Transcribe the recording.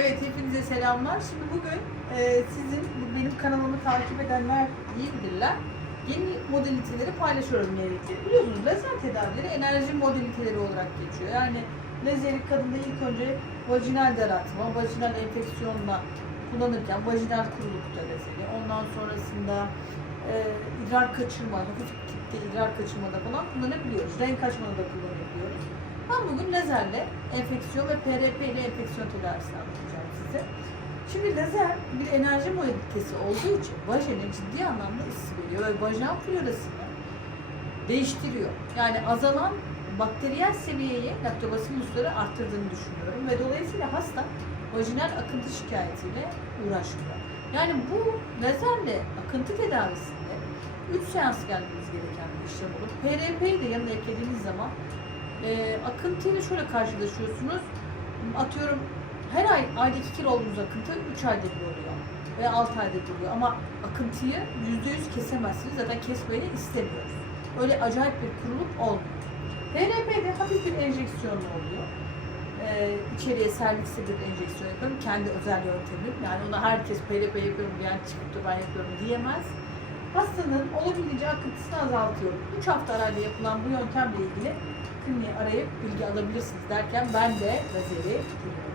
Evet hepinize selamlar. Şimdi bugün e, sizin benim kanalımı takip edenler iyi bilirler. Yeni modaliteleri paylaşıyorum niyetiyle. Biliyorsunuz lazer tedavileri enerji modaliteleri olarak geçiyor. Yani lazeri kadında ilk önce vajinal daraltma, vajinal enfeksiyonla kullanırken vajinal kurulukta lazeri. Ondan sonrasında e, idrar kaçırma, hafif tipte idrar kaçırmada falan kullanabiliyoruz. Renk açmada da kullanabiliyoruz. Ben bugün lazerle enfeksiyon ve PRP ile enfeksiyon tedavisini anlatacağım size. Şimdi lazer bir enerji modalitesi olduğu için vajene ciddi anlamda ısı veriyor ve vajen florasını değiştiriyor. Yani azalan bakteriyel seviyeyi laktobasillusları arttırdığını düşünüyorum ve dolayısıyla hasta vajinal akıntı şikayetiyle uğraşıyor. Yani bu lazerle akıntı tedavisinde 3 seans gelmeniz gereken bir işlem olur. PRP'yi de yanına eklediğiniz zaman e, akıntıyla şöyle karşılaşıyorsunuz. Atıyorum her ay ayda 2 kere olduğunuz akıntı 3 ayda bir oluyor ve 6 ayda bir oluyor. Ama akıntıyı %100 kesemezsiniz. Zaten kesmeyi istemiyoruz. Öyle acayip bir kuruluk olmuyor. PRP'de hafif bir enjeksiyonlu oluyor. Ee, içeriye servikse bir enjeksiyon yapıyorum. Kendi özel yöntemim. Yani ona herkes PRP yapıyorum diyen çıkıp da ben yapıyorum diyemez. Hastanın olabildiğince akıntısını azaltıyorum. 3 hafta arayla yapılan bu yöntemle ilgili kliniği arayıp bilgi alabilirsiniz derken ben de lazeri bitiriyorum.